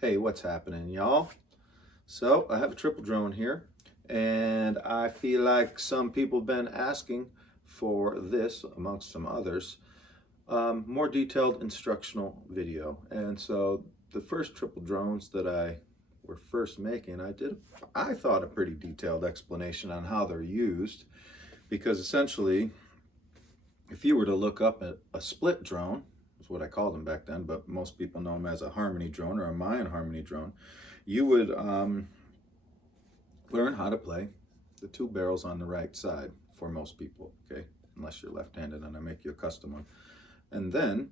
Hey, what's happening, y'all? So, I have a triple drone here, and I feel like some people have been asking for this, amongst some others, more detailed instructional video. And so, the first triple drones that I were first making, I thought, a pretty detailed explanation on how they're used, because essentially, if you were to look up a split drone, is what I called them back then, but most people know them as a harmony drone or a Mayan harmony drone, you would learn how to play the two barrels on the right side for most people, okay? Unless you're left-handed and I make you a custom one. And then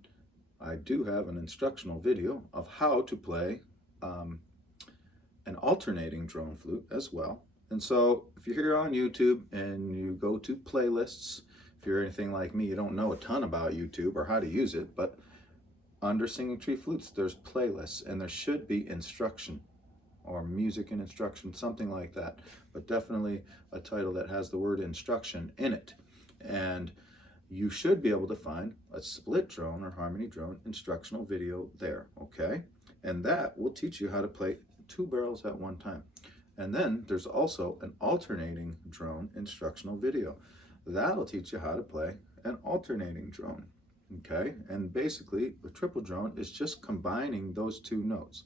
I do have an instructional video of how to play an alternating drone flute as well. And so if you're here on YouTube and you go to playlists, if you're anything like me, you don't know a ton about YouTube or how to use it, but under Singing Tree Flutes, there's playlists and there should be instruction or music and instruction, something like that, but definitely a title that has the word instruction in it. And you should be able to find a split drone or harmony drone instructional video there, okay? And that will teach you how to play two barrels at one time. And then there's also an alternating drone instructional video. That'll teach you how to play an alternating drone, okay? And basically, the triple drone is just combining those two notes.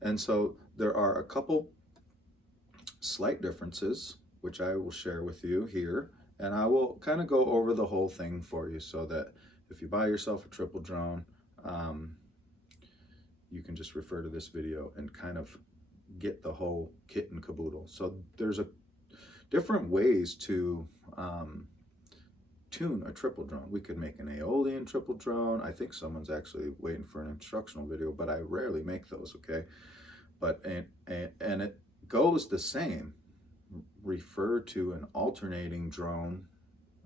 And so there are a couple slight differences, which I will share with you here, and I will kind of go over the whole thing for you so that if you buy yourself a triple drone, you can just refer to this video and kind of get the whole kit and caboodle. So there's different ways to tune a triple drone. We could make an Aeolian triple drone. I think someone's actually waiting for an instructional video, but I rarely make those, okay? But and it goes the same. Refer to an alternating drone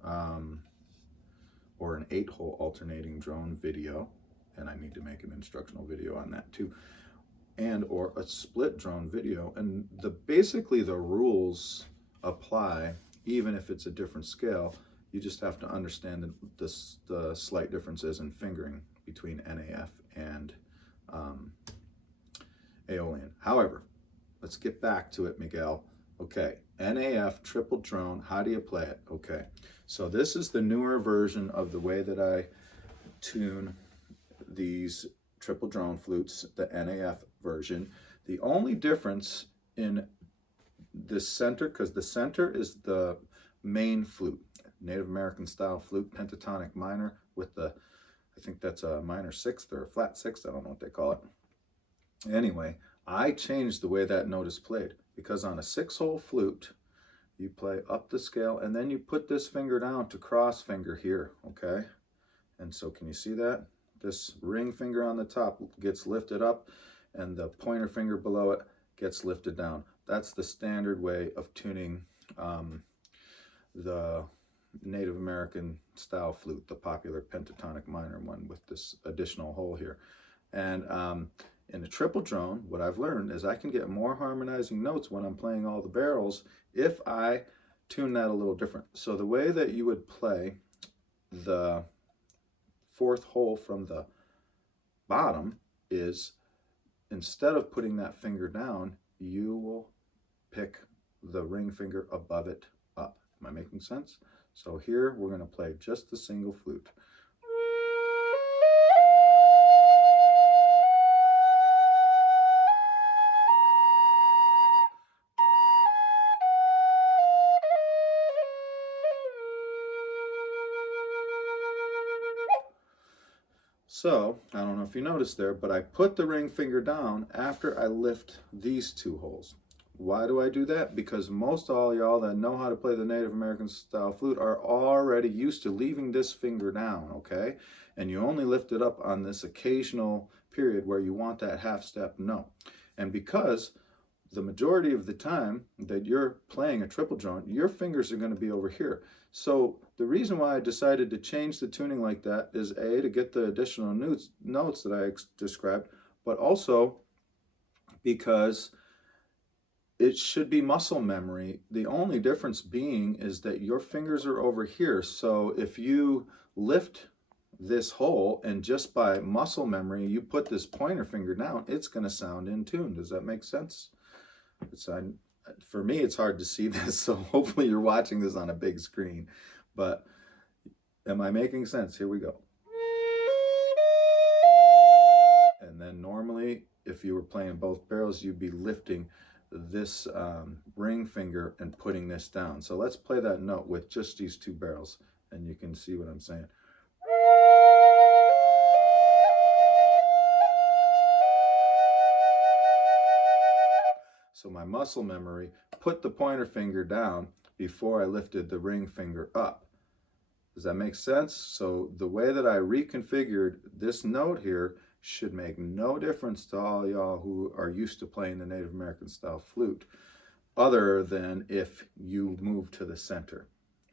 or an 8-hole alternating drone video, and I need to make an instructional video on that too, and or a split drone video. And basically the rules apply even if it's a different scale. You just have to understand the slight differences in fingering between NAF and Aeolian. However, let's get back to it, Miguel. Okay, NAF triple drone, how do you play it? Okay, so this is the newer version of the way that I tune these triple drone flutes, the NAF version. The only difference in the center, because the center is the main flute, Native American style flute, pentatonic minor with the, I think that's a minor sixth or a flat sixth, I don't know what they call it. Anyway, I changed the way that note is played, because on a 6-hole flute, you play up the scale and then you put this finger down to cross finger here, okay? And so can you see that? This ring finger on the top gets lifted up and the pointer finger below it gets lifted down. That's the standard way of tuning the Native American style flute, the popular pentatonic minor one with this additional hole here. And in a triple drone, what I've learned is I can get more harmonizing notes when I'm playing all the barrels if I tune that a little different. So the way that you would play the 4th hole from the bottom is, instead of putting that finger down, you will pick the ring finger above it up. Am I making sense? So here we're going to play just the single flute. So, I don't know if you noticed there, but I put the ring finger down after I lift these 2 holes. Why do I do that? Because most all y'all that know how to play the Native American style flute are already used to leaving this finger down, okay? And you only lift it up on this occasional period where you want that half step note. And because the majority of the time that you're playing a triple drone, your fingers are going to be over here. So the reason why I decided to change the tuning like that is A, to get the additional notes that I described, but also because it should be muscle memory. The only difference being is that your fingers are over here. So if you lift this hole, and just by muscle memory, you put this pointer finger down, it's going to sound in tune. Does that make sense? For me, it's hard to see this, so hopefully you're watching this on a big screen. But am I making sense? Here we go. And then normally, if you were playing both barrels, you'd be lifting this ring finger and putting this down. So let's play that note with just these two barrels, and you can see what I'm saying. So my muscle memory put the pointer finger down before I lifted the ring finger up. Does that make sense? So the way that I reconfigured this note here should make no difference to all y'all who are used to playing the Native American style flute, other than if you move to the center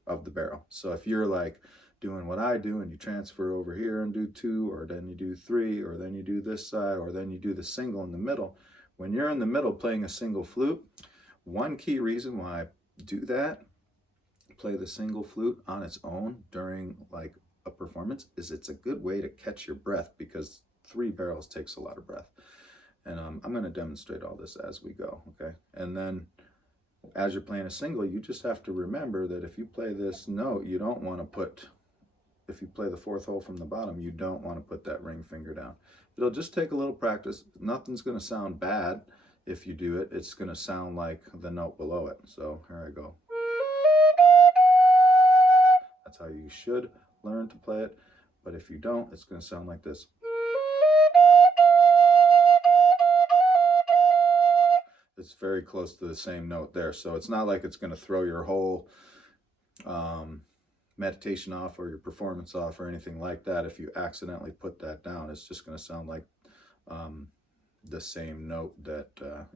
of the barrel. So if you're like doing what I do and you transfer over here and do 2, or then you do 3, or then you do this side, or then you do the single in the middle, when you're in the middle playing a single flute, one key reason why I do that, play the single flute on its own during like a performance, is it's a good way to catch your breath, because 3 barrels takes a lot of breath. And I'm going to demonstrate all this as we go, okay? And then as you're playing a single, you just have to remember that if you play this note, you don't want to put, if you play the 4th hole from the bottom, you don't want to put that ring finger down. It'll just take a little practice. Nothing's going to sound bad if you do it. It's going to sound like the note below it. So here I go. That's how you should learn to play it. But if you don't, it's going to sound like this. It's very close to the same note there. So it's not like it's going to throw your whole meditation off or your performance off or anything like that. If you accidentally put that down, it's just going to sound like the same note that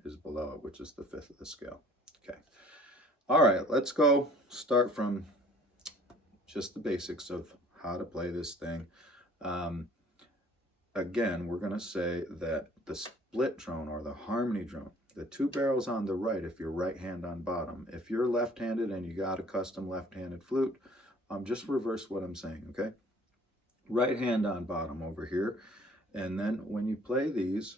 is below it, which is the 5th of the scale. Okay. All right, let's go start from just the basics of how to play this thing. Again, we're going to say that the split drone or the harmony drone, the 2 barrels on the right, if you're right hand on bottom, if you're left-handed and you got a custom left-handed flute, just reverse what I'm saying, okay? Right hand on bottom over here. And then when you play these,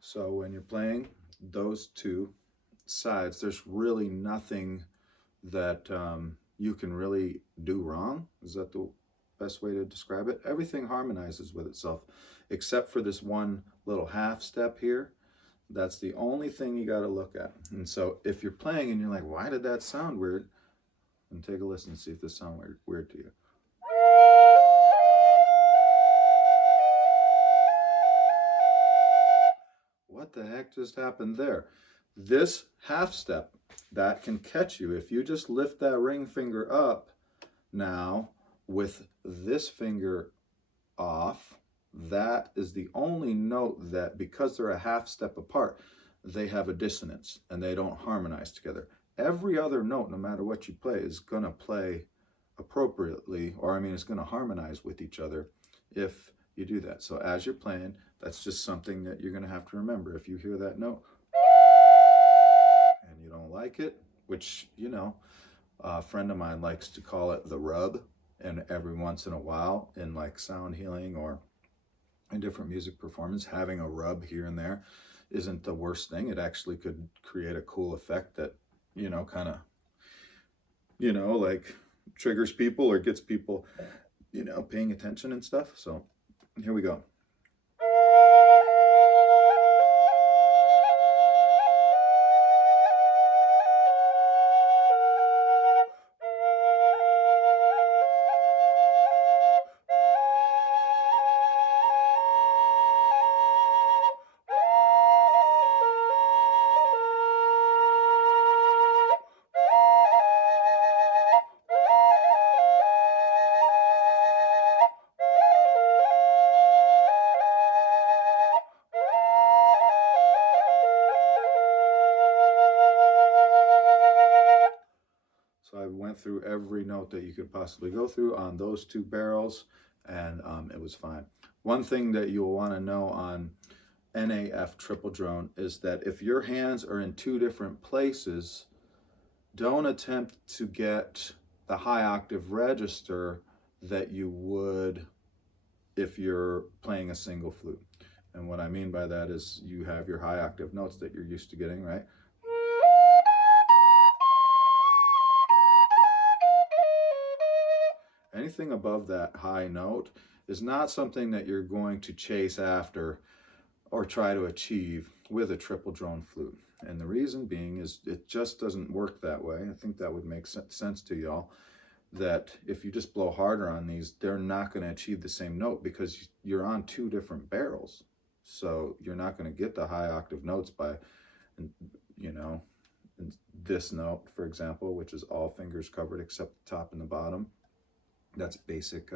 so when you're playing those 2 sides, there's really nothing that you can really do wrong. Is that the best way to describe it? Everything harmonizes with itself, except for this one little half step here. That's the only thing you got to look at. And so if you're playing and you're like, why did that sound weird? And take a listen and see if this sounds weird to you. What the heck just happened there? This half step, that can catch you. If you just lift that ring finger up now with this finger off, that is the only note that, because they're a half step apart, they have a dissonance and they don't harmonize together. Every other note, no matter what you play, is going to play appropriately, or I mean, it's going to harmonize with each other if you do that. So as you're playing, that's just something that you're going to have to remember. If you hear that note and you don't like it, which, you know, a friend of mine likes to call it the rub, and every once in a while in like sound healing or in different music performance, having a rub here and there isn't the worst thing. It actually could create a cool effect that, you know, kind of, you know, like triggers people or gets people, you know, paying attention and stuff. So here we go. through every note that you could possibly go through on those two barrels, and it was fine. One thing that you'll want to know on NAF triple drone is that if your hands are in two different places, don't attempt to get the high octave register that you would if you're playing a single flute. And what I mean by that is you have your high octave notes that you're used to getting, right? Anything above that high note is not something that you're going to chase after or try to achieve with a triple drone flute. And the reason being is it just doesn't work that way. I think that would make sense to y'all, that if you just blow harder on these, they're not going to achieve the same note because you're on two different barrels. So you're not going to get the high octave notes by, you know, this note, for example, which is all fingers covered except the top and the bottom. That's basic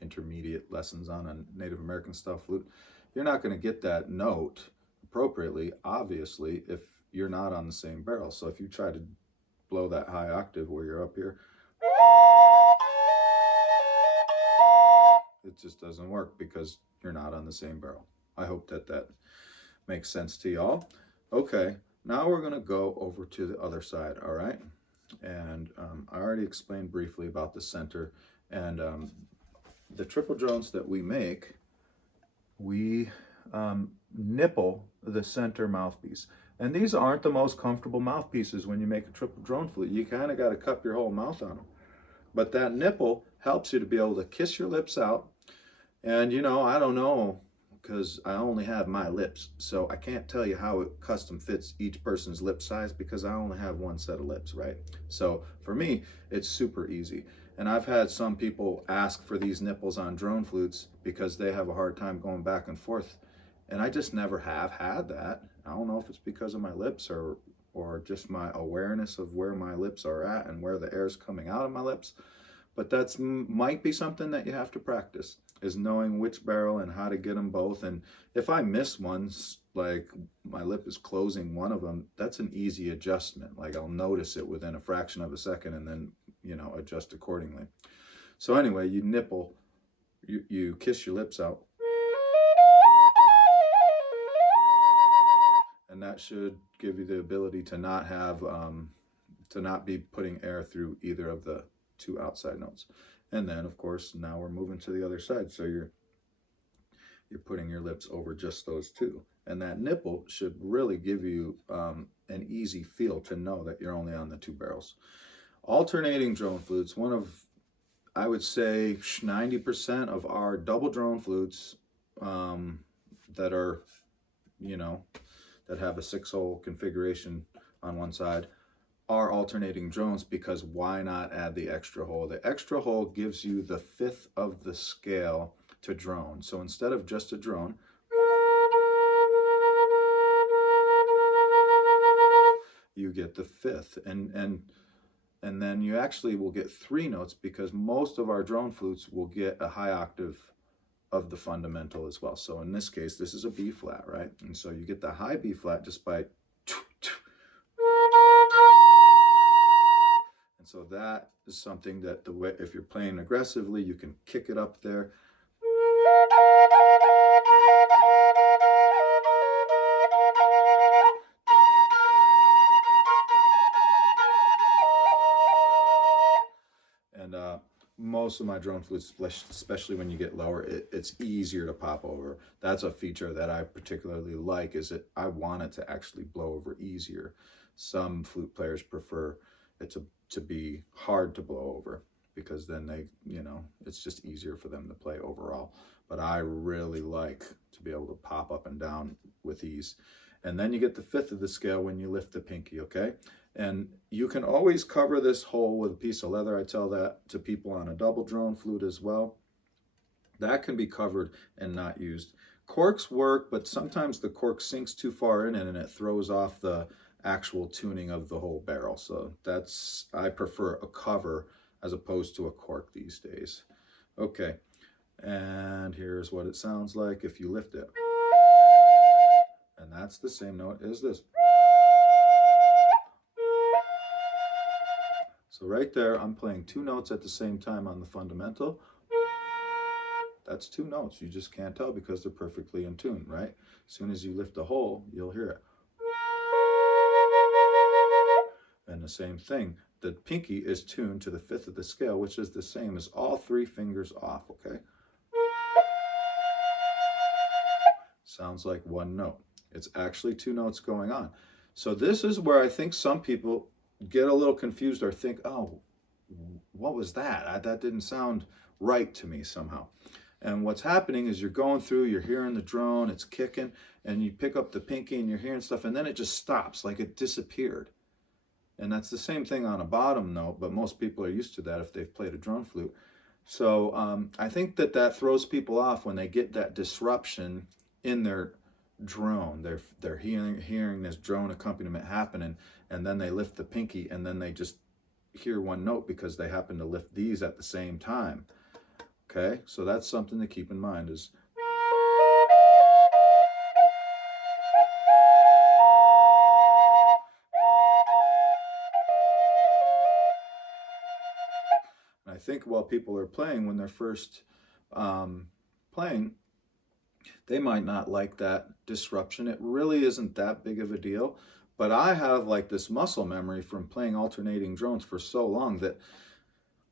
intermediate lessons on a Native American style flute. You're not going to get that note appropriately, obviously, if you're not on the same barrel. So if you try to blow that high octave where you're up here, it just doesn't work because you're not on the same barrel. I hope that that makes sense to y'all. Okay, now we're going to go over to the other side, all right? And I already explained briefly about the center, and the triple drones that we make, we nipple the center mouthpiece. And these aren't the most comfortable mouthpieces when you make a triple drone flute. You kind of got to cup your whole mouth on them. But that nipple helps you to be able to kiss your lips out. And you know, I don't know, because I only have my lips, so I can't tell you how it custom fits each person's lip size because I only have one set of lips, right? So for me, it's super easy. And I've had some people ask for these nipples on drone flutes because they have a hard time going back and forth. And I just never have had that. I don't know if it's because of my lips or just my awareness of where my lips are at and where the air is coming out of my lips. But that's might be something that you have to practice, is knowing which barrel and how to get them both. And if I miss ones, like my lip is closing one of them, that's an easy adjustment. Like I'll notice it within a fraction of a second and then, you know, adjust accordingly. So anyway, you nipple, you kiss your lips out. And that should give you the ability to not have, to not be putting air through either of the two outside notes. And then of course now we're moving to the other side, so you're putting your lips over just those two, and that nipple should really give you an easy feel to know that you're only on the two barrels. Alternating drone flutes, one of, I would say 90% of our double drone flutes that are, you know, that have a 6-hole configuration on one side are alternating drones, because why not add the extra hole? The extra hole gives you the fifth of the scale to drone. So instead of just a drone, you get the fifth, and then you actually will get 3 notes, because most of our drone flutes will get a high octave of the fundamental as well. So in this case, this is a B flat, right? And so you get the high B flat just by, and so that is something that the way, if you're playing aggressively, you can kick it up there. And most of my drone flutes, especially when you get lower, it's easier to pop over. That's a feature that I particularly like, is that I want it to actually blow over easier. Some flute players prefer it to be hard to blow over, because then they, you know, it's just easier for them to play overall. But I really like to be able to pop up and down with ease. And then you get the fifth of the scale when you lift the pinky, okay? And you can always cover this hole with a piece of leather. I tell that to people on a double drone flute as well. That can be covered and not used. Corks work, but sometimes the cork sinks too far in it and it throws off the actual tuning of the whole barrel. So that's, I prefer a cover as opposed to a cork these days. Okay, and here's what it sounds like if you lift it. And that's the same note as this. So right there, I'm playing 2 notes at the same time on the fundamental. That's 2 notes. You just can't tell because they're perfectly in tune, right? As soon as you lift the whole, you'll hear it. And the same thing, the pinky is tuned to the 5th of the scale, which is the same as all 3 fingers off, okay? Sounds like 1 note. It's actually 2 notes going on. So this is where I think some people get a little confused or think, oh, what was that? That didn't sound right to me somehow. And what's happening is you're going through, you're hearing the drone, it's kicking, and you pick up the pinky and you're hearing stuff, and then it just stops, like it disappeared. And that's the same thing on a bottom note, but most people are used to that if they've played a drone flute. So I think that throws people off when they get that disruption in their drone. They're hearing this drone accompaniment happening, and then they lift the pinky, and then they just hear 1 note because they happen to lift these at the same time. Okay, so that's something to keep in mind is I think while people are playing, when they're first playing, they might not like that disruption. It really isn't that big of a deal, but I have like this muscle memory from playing alternating drones for so long that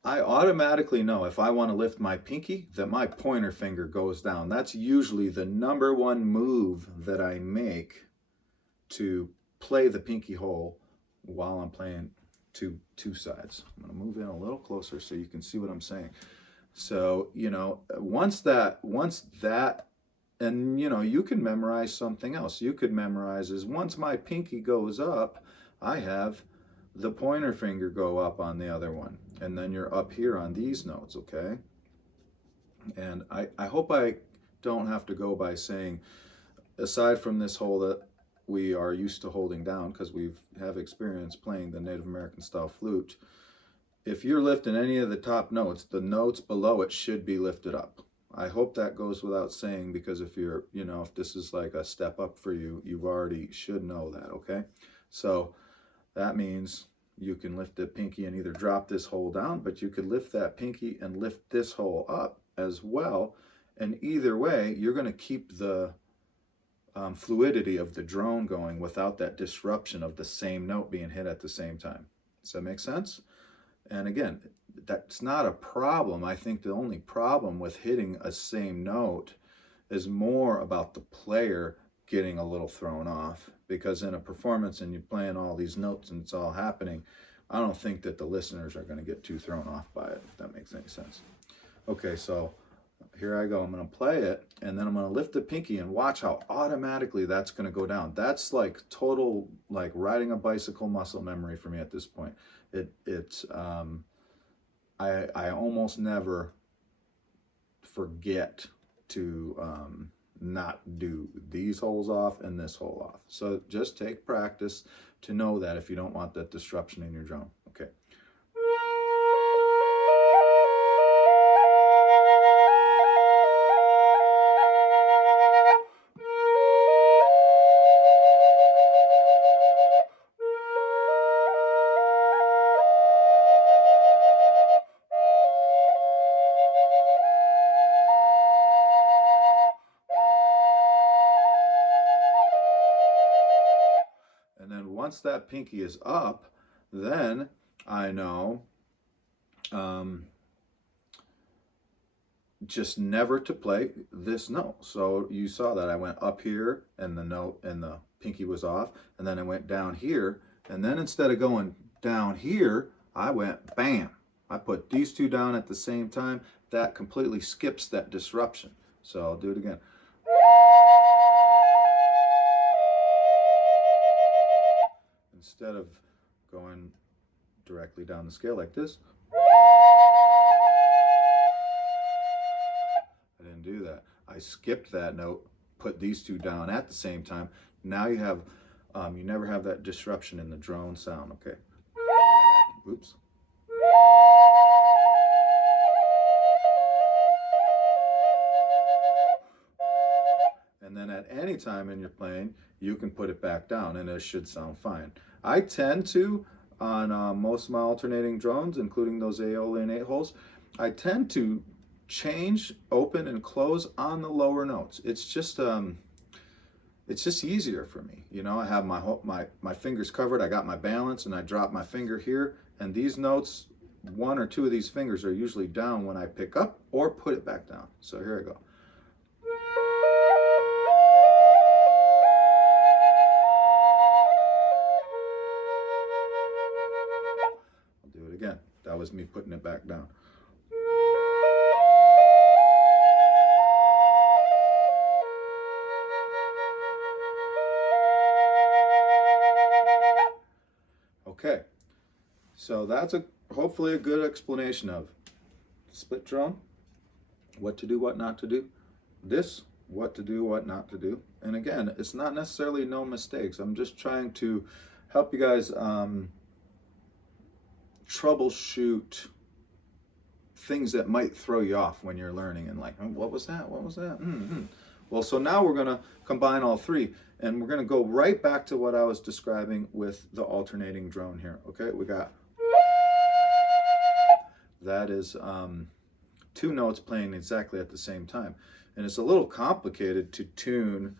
I automatically know if I want to lift my pinky that my pointer finger goes down. That's usually the #1 move that I make to play the pinky hole while I'm playing two sides. I'm going to move in a little closer so you can see what I'm saying. So, you know, once that, and you know, you can memorize something else. You could memorize is once my pinky goes up, I have the pointer finger go up on the other one. And then you're up here on these notes, okay? And I hope I don't have to go by saying, aside from this hole that we are used to holding down because we have experience playing the Native American style flute, if you're lifting any of the top notes, the notes below it should be lifted up. I hope that goes without saying because if you're, you know, if this is like a step up for you, you've already should know that, okay? So that means you can lift the pinky and either drop this hole down, but you could lift that pinky and lift this hole up as well. And either way, you're going to keep the fluidity of the drone going without that disruption of the same note being hit at the same time. Does that make sense? And again, that's not a problem. I think the only problem with hitting a same note is more about the player getting a little thrown off, because in a performance and you're playing all these notes and it's all happening, I don't think that the listeners are going to get too thrown off by it, if that makes any sense. Okay, so here I go. I'm going to play it, and then I'm going to lift the pinky and watch how automatically that's going to go down. That's like total, like riding a bicycle muscle memory for me at this point. I almost never forget to not do these holes off and this hole off. So just take practice to know that if you don't want that disruption in your drone. Okay. And then once that pinky is up, then I know just never to play this note. So you saw that I went up here and the note and the pinky was off, and then I went down here, and then instead of going down here, I went bam. I put these two down at the same time. That completely skips that disruption. So I'll do it again. Instead of going directly down the scale like this, I didn't do that. I skipped that note, put these two down at the same time. Now you have, you never have that disruption in the drone sound, okay? Oops. And then at any time in your playing, you can put it back down and it should sound fine. I tend to on most of my alternating drones, including those Aeolian 8-holes, I tend to change, open, and close on the lower notes. It's just easier for me. You know, I have my fingers covered, I got my balance, and I drop my finger here, and these notes, one or two of these fingers are usually down when I pick up or put it back down. So here I go. I'll do it again. That was me putting it back down. Okay, so that's hopefully a good explanation of split drone, what to do, what not to do. This, what to do, what not to do. And again, it's not necessarily no mistakes. I'm just trying to help you guys troubleshoot things that might throw you off when you're learning and like, oh, what was that? What was that? Well, so now we're going to combine all three, and we're going to go right back to what I was describing with the alternating drone here. Okay, we got, that is two notes playing exactly at the same time. And it's a little complicated to tune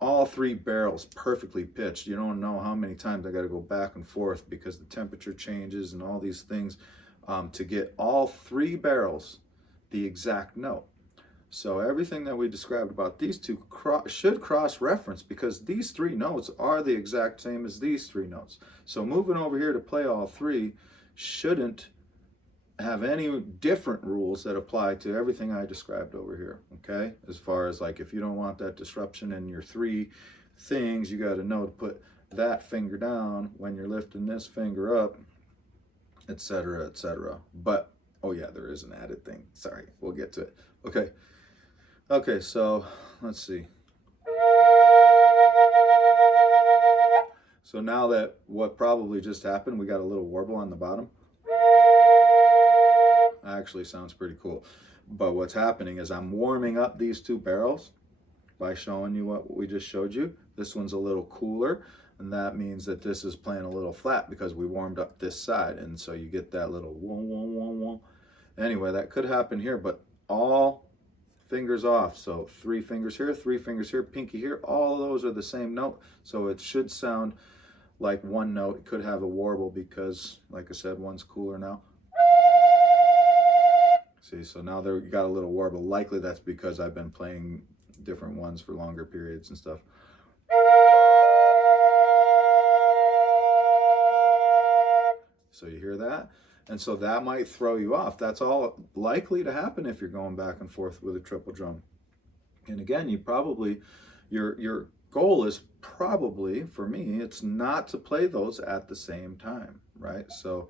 all three barrels perfectly pitched. You don't know how many times I got to go back and forth because the temperature changes and all these things to get all three barrels the exact note. So everything that we described about these two should cross-reference because these three notes are the exact same as these three notes. So moving over here to play all three shouldn't have any different rules that apply to everything I described over here, okay? As far as like if you don't want that disruption in your three things, you got to know to put that finger down when you're lifting this finger up, etc., etc. But, oh yeah, there is an added thing. Sorry, we'll get to it. Okay, so let's see. So now that what probably just happened, we got a little warble on the bottom. Actually sounds pretty cool. But what's happening is I'm warming up these two barrels by showing you what we just showed you. This one's a little cooler, and that means that this is playing a little flat because we warmed up this side, and so you get that little wong, wong, wong, wong. Anyway, that could happen here, but all fingers off. So 3 fingers here, 3 fingers here, pinky here, all of those are the same note. So it should sound like one note. It could have a warble because, like I said, one's cooler now. See, so now there you got a little warble. Likely that's because I've been playing different ones for longer periods and stuff. So you hear that? And so that might throw you off. That's all likely to happen if you're going back and forth with a triple drum. And again, you probably, your goal is probably, for me, it's not to play those at the same time, right? So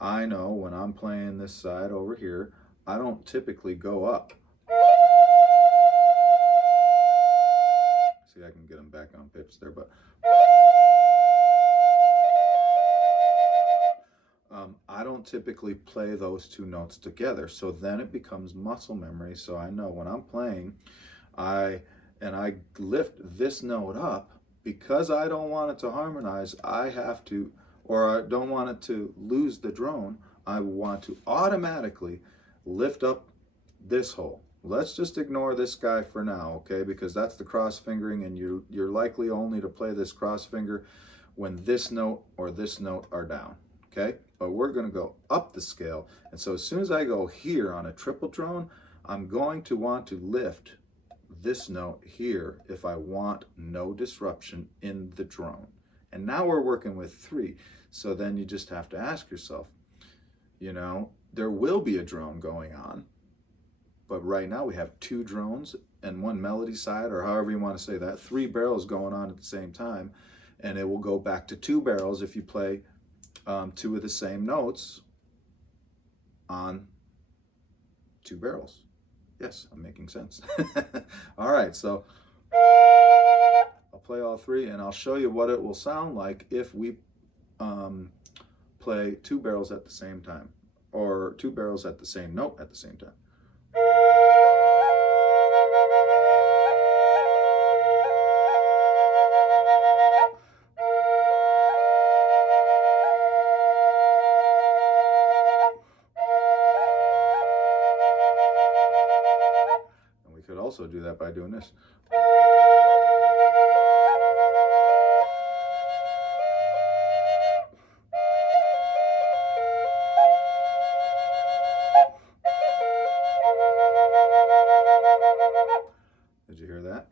I know when I'm playing this side over here, I don't typically go up. See, I can get them back on pitch there, but I don't typically play those two notes together. So then it becomes muscle memory. So I know when I'm playing, I lift this note up because I don't want it to harmonize. I have to, or I don't want it to lose the drone. I want to automatically lift up this hole. Let's just ignore this guy for now, okay? Because that's the cross fingering, and you're likely only to play this cross finger when this note or this note are down, okay? But we're going to go up the scale, and so as soon as I go here on a triple drone, I'm going to want to lift this note here if I want no disruption in the drone. And now we're working with 3, so then you just have to ask yourself, you know, there will be a drone going on, but right now we have 2 drones and 1 melody side, or however you want to say that, 3 barrels going on at the same time, and it will go back to 2 barrels if you play 2 of the same notes on 2 barrels. Yes, I'm making sense. All right, so I'll play all 3, and I'll show you what it will sound like if we play 2 barrels at the same time, or 2 barrels at the same note at the same time. also do that by doing this. Did you hear that?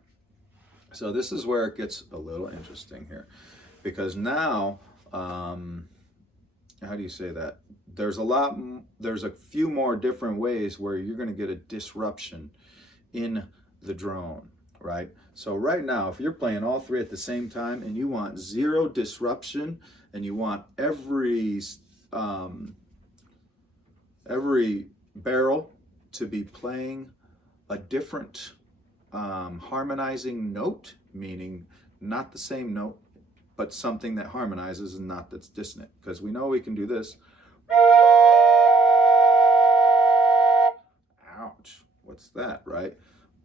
So this is where it gets a little interesting here, because now, how do you say that? There's a few more different ways where you're going to get a disruption in the drone, right? So right now, if you're playing all three at the same time and you want zero disruption and you want every barrel to be playing a different harmonizing note, meaning not the same note, but something that harmonizes and not that's dissonant. Because we know we can do this. Ouch, what's that, right?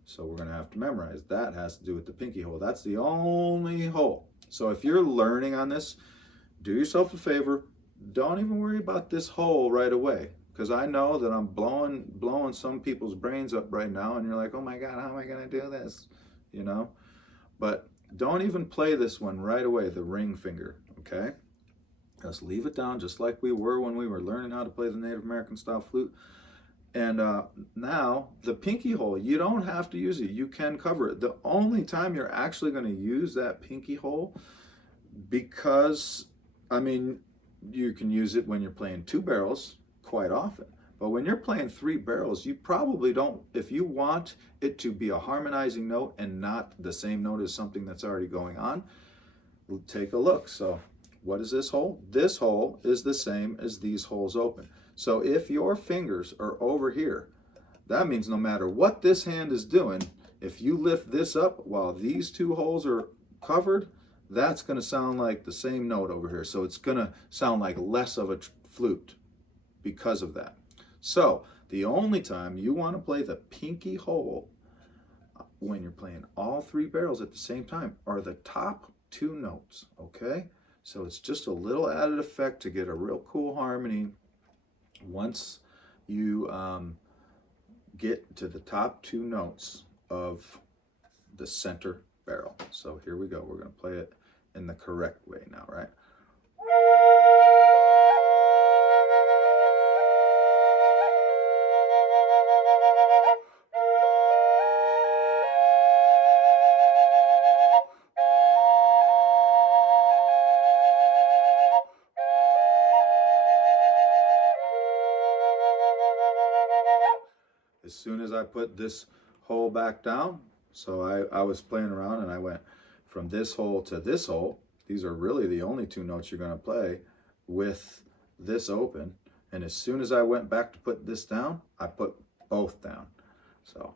So we're gonna have to memorize. That has to do with the pinky hole. That's the only hole. So if you're learning on this, do yourself a favor. Don't even worry about this hole right away. Because I know that I'm blowing some people's brains up right now, and you're like, oh my God, how am I gonna do this? You know? But don't even play this one right away, the ring finger, okay? Just leave it down just like we were when we were learning how to play the Native American style flute. And now the pinky hole, you don't have to use it. You can cover it. The only time you're actually going to use that pinky hole, because, I mean, you can use it when you're playing two barrels quite often. But when you're playing three barrels, you probably don't, if you want it to be a harmonizing note and not the same note as something that's already going on, take a look. So what is this hole? This hole is the same as these holes open. So if your fingers are over here, that means no matter what this hand is doing, if you lift this up while these two holes are covered, that's going to sound like the same note over here. So it's going to sound like less of a flute because of that. So the only time you want to play the pinky hole when you're playing all three barrels at the same time are the top two notes, okay? So it's just a little added effect to get a real cool harmony once you get to the top two notes of the center barrel. So here we go. We're going to play it in the correct way now, right? As soon as I put this hole back down, so I was playing around and I went from this hole to this hole. These are really the only two notes you're going to play with this open. And as soon as I went back to put this down, I put both down. So.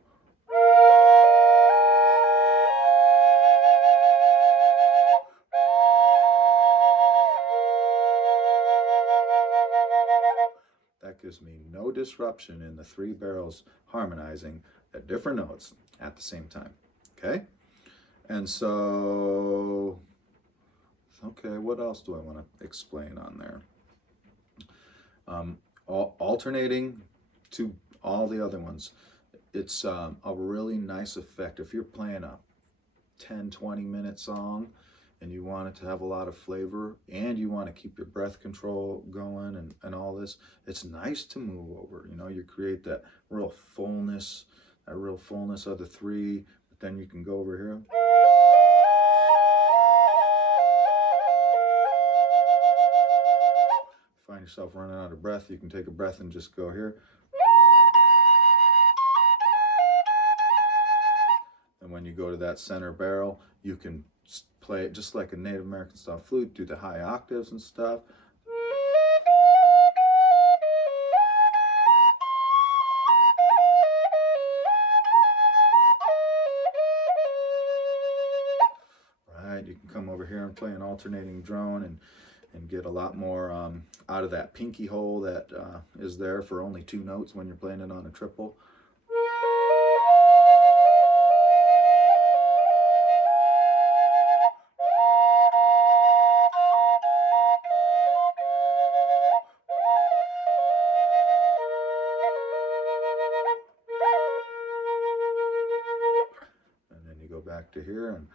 That gives me no disruption in the three barrels harmonizing at different notes at the same time, okay? And so, okay, what else do I want to explain on there? Alternating to all the other ones, it's a really nice effect. If you're playing a 10-20 minute song and you want it to have a lot of flavor and you want to keep your breath control going and all this, it's nice to move over. You know, you create that real fullness of the three, but then you can go over here. Find yourself running out of breath, you can take a breath and just go here. And when you go to that center barrel, you can play it just like a Native American style flute, do the high octaves and stuff. Right, you can come over here and play an alternating drone and get a lot more out of that pinky hole that is there for only two notes when you're playing it on a triple. back to here and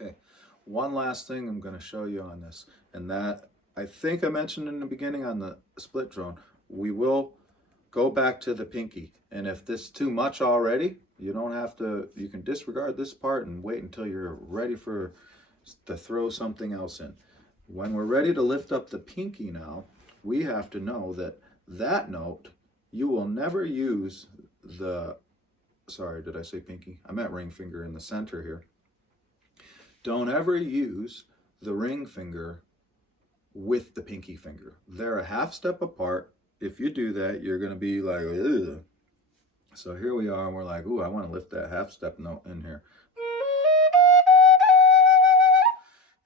okay. One last thing I'm going to show you on this, and that I think I mentioned in the beginning on the split drone, we will go back to the pinky. And if this is too much already, you don't have to, you can disregard this part and wait until you're ready to throw something else in. When we're ready to lift up the pinky now, we have to know that that note, you will never use the, sorry, did I say pinky? I meant ring finger in the center here. Don't ever use the ring finger with the pinky finger. They're a half step apart. If you do that, you're going to be like, ugh. So here we are, and we're like, ooh, I want to lift that half step note in here.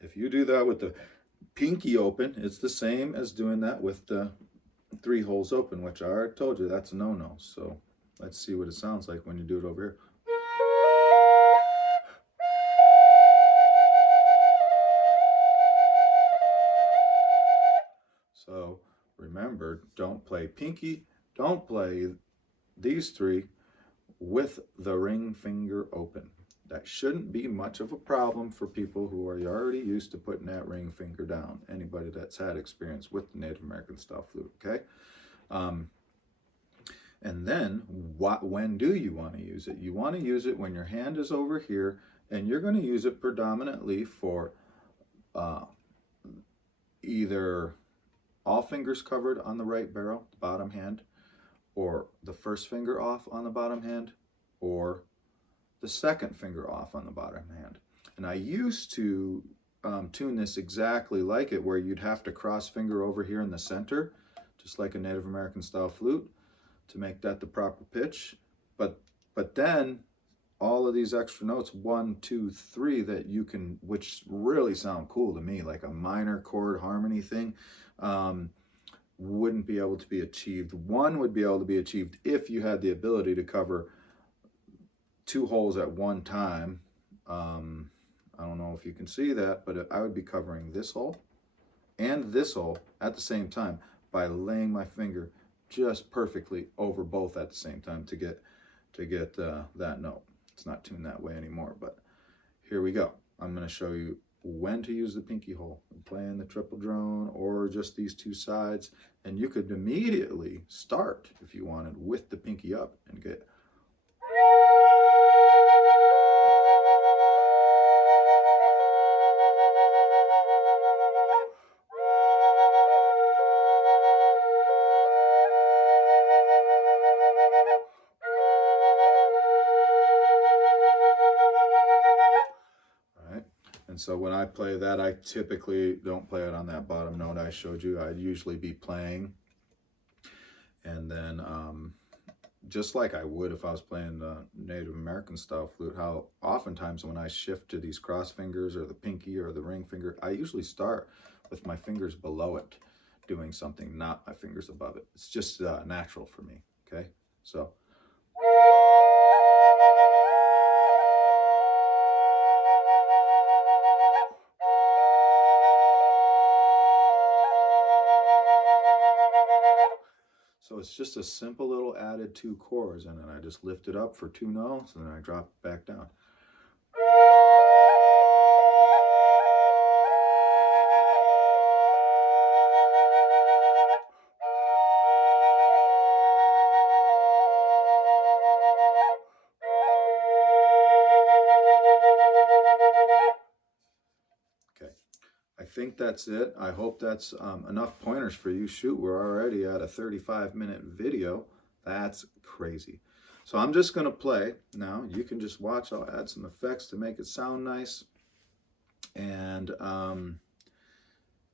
If you do that with the pinky open, it's the same as doing that with the 3 holes open, which I already told you that's a no-no. So let's see what it sounds like when you do it over here. So remember, don't play pinky, don't play these 3 with the ring finger open. That shouldn't be much of a problem for people who are already used to putting that ring finger down. Anybody that's had experience with the Native American style flute, okay? And then, when do you want to use it? You want to use it when your hand is over here, and you're going to use it predominantly for either all fingers covered on the right barrel, the bottom hand, or the first finger off on the bottom hand, or the second finger off on the bottom hand. And I used to tune this exactly like it, where you'd have to cross finger over here in the center, just like a Native American style flute, to make that the proper pitch. But then all of these extra notes, 1, 2, 3, that you can, which really sound cool to me, like a minor chord harmony thing, wouldn't be able to be achieved. One would be able to be achieved if you had the ability to cover 2 holes at one time. I don't know if you can see that, but I would be covering this hole and this hole at the same time by laying my finger just perfectly over both at the same time to get that note. It's not tuned that way anymore, but here we go. I'm going to show you when to use the pinky hole, playing the triple drone or just these 2 sides, and you could immediately start, if you wanted, with the pinky up and get And so when I play that, I typically don't play it on that bottom note I showed you. I'd usually be playing, and then just like I would if I was playing the Native American style flute, how oftentimes when I shift to these cross fingers or the pinky or the ring finger, I usually start with my fingers below it doing something, not my fingers above it. It's just natural for me, okay? So. So it's just a simple little added 2 chords, and then I just lift it up for 2 notes, and then I drop it back down. Okay, I think that's it. I hope that's enough pointers for you. Shoot, we're already at a 35-minute video. That's crazy. So I'm just going to play now. You can just watch. I'll add some effects to make it sound nice. And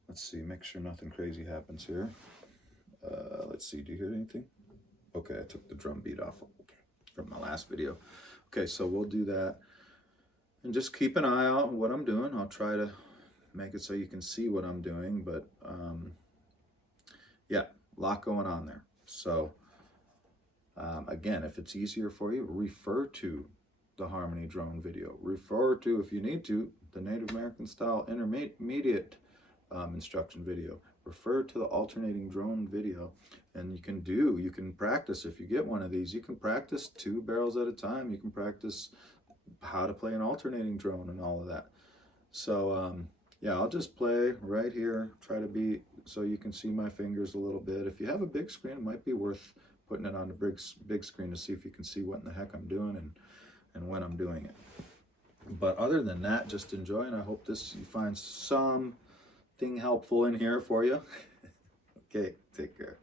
let's see, make sure nothing crazy happens here. Let's see, do you hear anything? Okay, I took the drum beat off from my last video. Okay, so we'll do that. And just keep an eye out on what I'm doing. I'll try to make it so you can see what I'm doing, but yeah, a lot going on there. So again, if it's easier for you, refer to the Harmony Drone video. Refer to, if you need to, the Native American style intermediate instruction video. Refer to the alternating drone video, and you can practice. If you get one of these, you can practice 2 barrels at a time. You can practice how to play an alternating drone and all of that. So yeah, I'll just play right here, try to be so you can see my fingers a little bit. If you have a big screen, it might be worth putting it on the big screen to see if you can see what in the heck I'm doing and when I'm doing it. But other than that, just enjoy, and I hope you find something helpful in here for you. Okay, take care.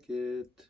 like it.